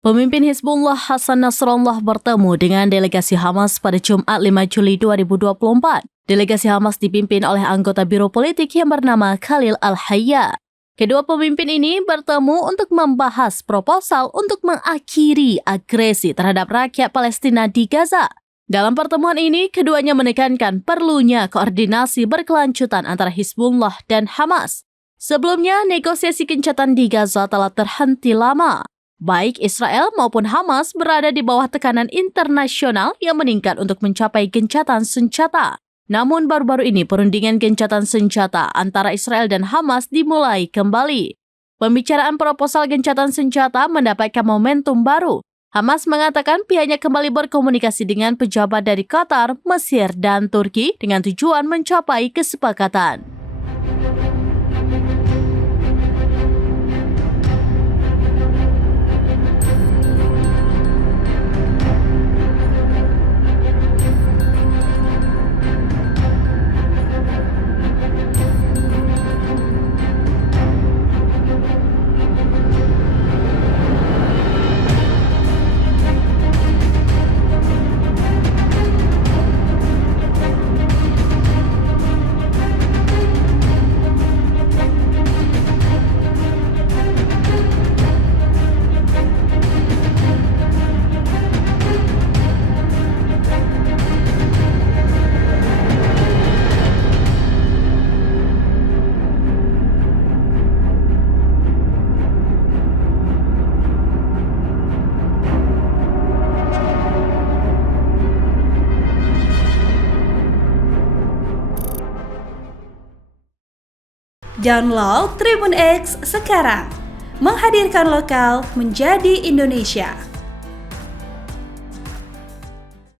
Pemimpin Hizbullah Hasan Nasrallah bertemu dengan delegasi Hamas pada Jumat 5 Juli 2024. Delegasi Hamas dipimpin oleh anggota Biro Politik yang bernama Khalil Al-Hayya. Kedua pemimpin ini bertemu untuk membahas proposal untuk mengakhiri agresi terhadap rakyat Palestina di Gaza. Dalam pertemuan ini, keduanya menekankan perlunya koordinasi berkelanjutan antara Hizbullah dan Hamas. Sebelumnya, negosiasi gencatan di Gaza telah terhenti lama. Baik Israel maupun Hamas berada di bawah tekanan internasional yang meningkat untuk mencapai gencatan senjata. Namun baru-baru ini perundingan gencatan senjata antara Israel dan Hamas dimulai kembali. Pembicaraan proposal gencatan senjata mendapatkan momentum baru. Hamas mengatakan pihaknya kembali berkomunikasi dengan pejabat dari Qatar, Mesir, dan Turki dengan tujuan mencapai kesepakatan. Download Tribun X sekarang, menghadirkan lokal menjadi Indonesia.